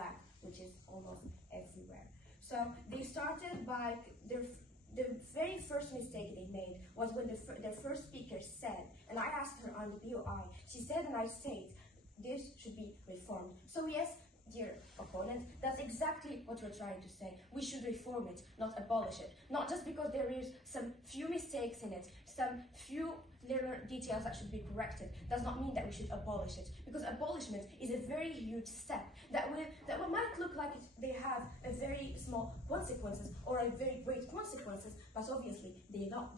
flag, which is almost everywhere. So they started by the very first mistake they made was when their first speaker said, and I asked her on the BOI, she said and I said, this should be reformed. So yes, dear opponent, that's exactly what we're trying to say. We should reform it, not abolish it. Not just because there is some few mistakes in it, some few little details that should be corrected, does not mean that we should abolish it. Because abolishment is a very huge step that might look like they have a very small consequences or a very great consequences, but obviously they don't.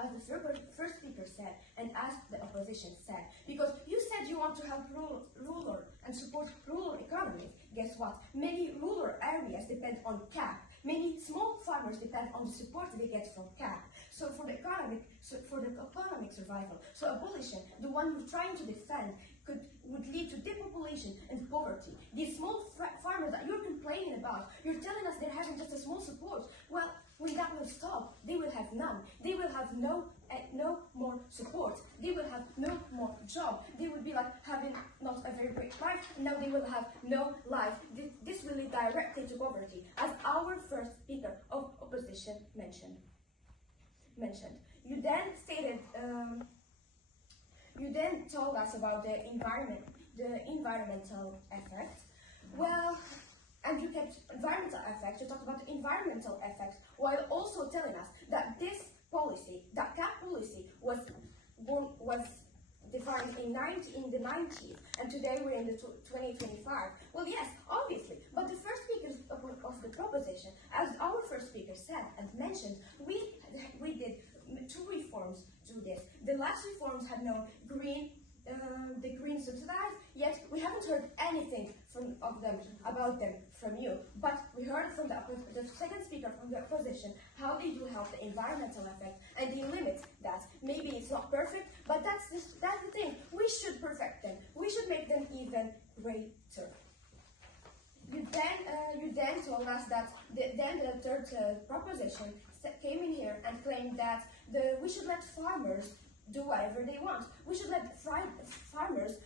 As the first speaker said, and as the opposition said, because you said you want to help rural and support rural economies. Guess what? Many rural areas depend on CAP. Many small farmers depend on the support they get from CAP. So for the economic survival, so abolition, the one you're trying to defend, would lead to depopulation and poverty. These small farmers that you're complaining about, you're telling us they're having just a small support. Well, when that will stop, they will have none. They will have no more support. They will have no more job. They will be like having not a very great life. Now they will have no life. This will lead directly to poverty, as our first speaker of opposition mentioned. You then stated. You then told us about the environmental effects. Well, and you kept environmental effects. You talked about the environmental effects while also telling us that this policy, that CAP policy, was defined in the 90s, and today we're in the 2025. Well, yes, obviously, but the first speakers of the proposition, as our first speaker said and mentioned, we did two reforms to this. The last reforms had no the green subsidized, yet we haven't heard anything about them from you. But we heard from the second speaker from the opposition how they do help the environmental effect, and they limit that. Maybe it's not perfect, but that's the thing. We should perfect them. We should make them even greater. You then told us that the third proposition came in here and claimed that we should let farmers do whatever they want. We should let farmers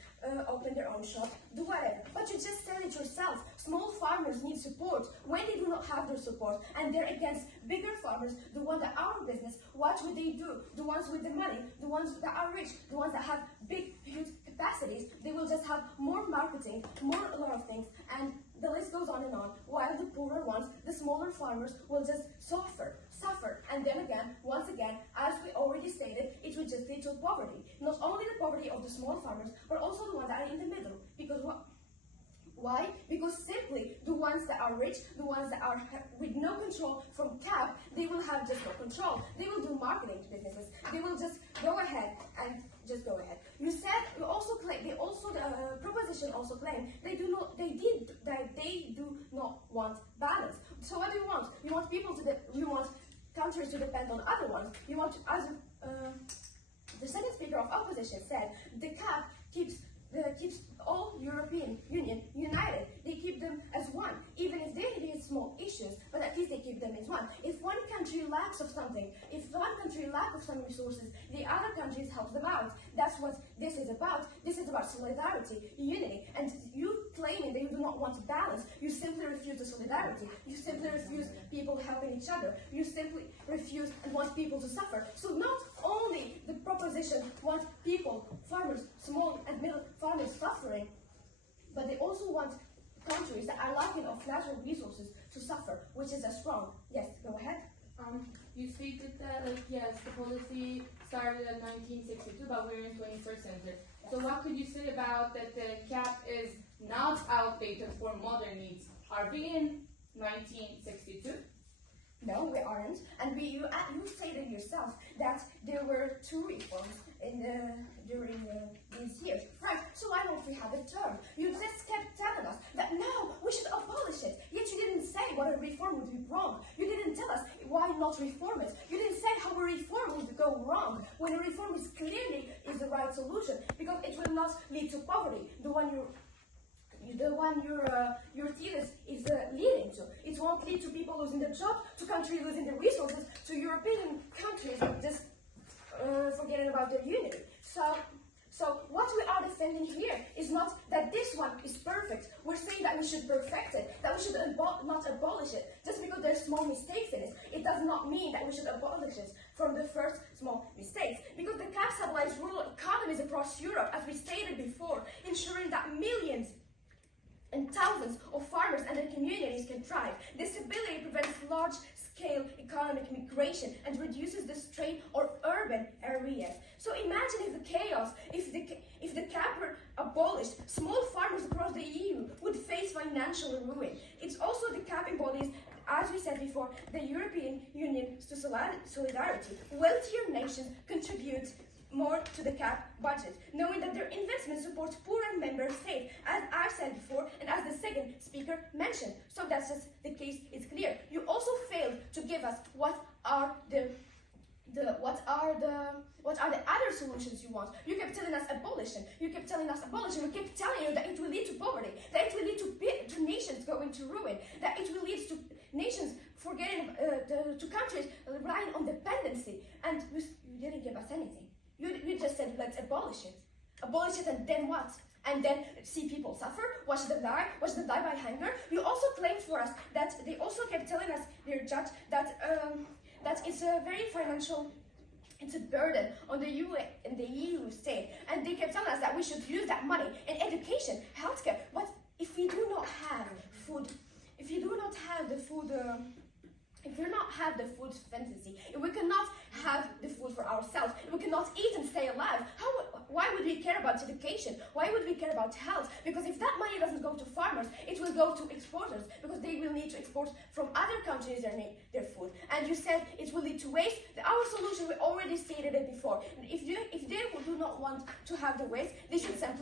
open their own shop, do whatever. But you just said it yourself. Small farmers need support when they do not have their support, and they're against bigger farmers, the ones that are in business. What would they do? The ones with the money, the ones that are rich, the ones that have big, huge capacities, they will just have more marketing, a lot of things, and the list goes on and on, while the poorer ones, the smaller farmers, will just suffer. And then again, once again, as we already stated, it would just lead to poverty. Not only the poverty of the small farmers, but also the ones that are in the middle. Because what? Why? Because simply the ones that are rich, the ones that are with no control from CAP, they will have just no control. They will do marketing to businesses. They will just go ahead and just go ahead. You said the proposition also claimed they do not want balance. So what do you want? You want countries to depend on other ones. You want, as the second speaker of opposition said, the CAP keeps all European Union united. They keep them as one, even if they have small issues, but at least they keep them as one. If one country lacks of something, if one country lacks of some resources, the other countries help them out. That's what this is about. This is about solidarity, unity, and you claiming that you do not want balance. You simply refuse the solidarity. You simply refuse people helping each other. You simply refuse and want people to suffer. So not only the proposition wants people, farmers, small and middle farmers suffering, but they also want countries that are lacking of natural resources to suffer, which is as wrong. Yes, go ahead. You stated that, yes, the policy started in 1962, but we're in 21st century. So what could you say about that the CAP is not outdated for modern needs? Are we in 1962? No, we aren't. And you stated yourself that there were two reforms during these years. Right, so why don't we have a term? You just kept telling us that no, we should abolish it. Yet you didn't say what a reform would be wrong. You didn't tell us why not reform it. You didn't say how a reform would go wrong, when a reform is clearly the right solution, because it will not lead to poverty, the one your thesis is leading to. It won't lead to people losing their job, to countries losing their resources, to European countries just forgetting about their unity. So So what we are defending here is not that this one is perfect. We're saying that we should perfect it, that we should not abolish it. Just because there's small mistakes in it, it does not mean that we should abolish it from the first small mistakes. Because the cap stabilizes rural economies across Europe, as we stated before, ensuring that millions and thousands of farmers and their communities can thrive. This stability prevents large-scale economic migration and reduces the strain on urban areas. So imagine if the chaos, if the cap were abolished, small farmers across the EU would face financial ruin. It's also the cap embodies, as we said before, the European Union to solidarity. Wealthier nations contribute more to the cap budget, knowing that their investment supports poorer member states, as I said before, and as the second speaker mentioned. So that's just the case. It's clear. You also failed to give us what are the other solutions you want. You kept telling us abolition. You kept telling us abolition. We kept telling you that it will lead to poverty, that it will lead to nations going to ruin, that it will lead to nations forgetting to countries relying on dependency, and you didn't give us anything. You just said, let's abolish it. Abolish it, and then what? And then see people suffer, watch them die by hunger. You also claimed for us that they also kept telling us, dear judge, that it's a very financial, it's a burden on the EU state. And they kept telling us that we should use that money in education, healthcare. But if we do not have food, if you do not have the food, if we not have the food fantasy, if we cannot have the food for ourselves, if we cannot eat and stay alive, why would we care about education? Why would we care about health? Because if that money doesn't go to farmers, it will go to exporters, because they will need to export from other countries their food. And you said it will lead to waste. Our solution, we already stated it before. If they do not want to have the waste, they should simply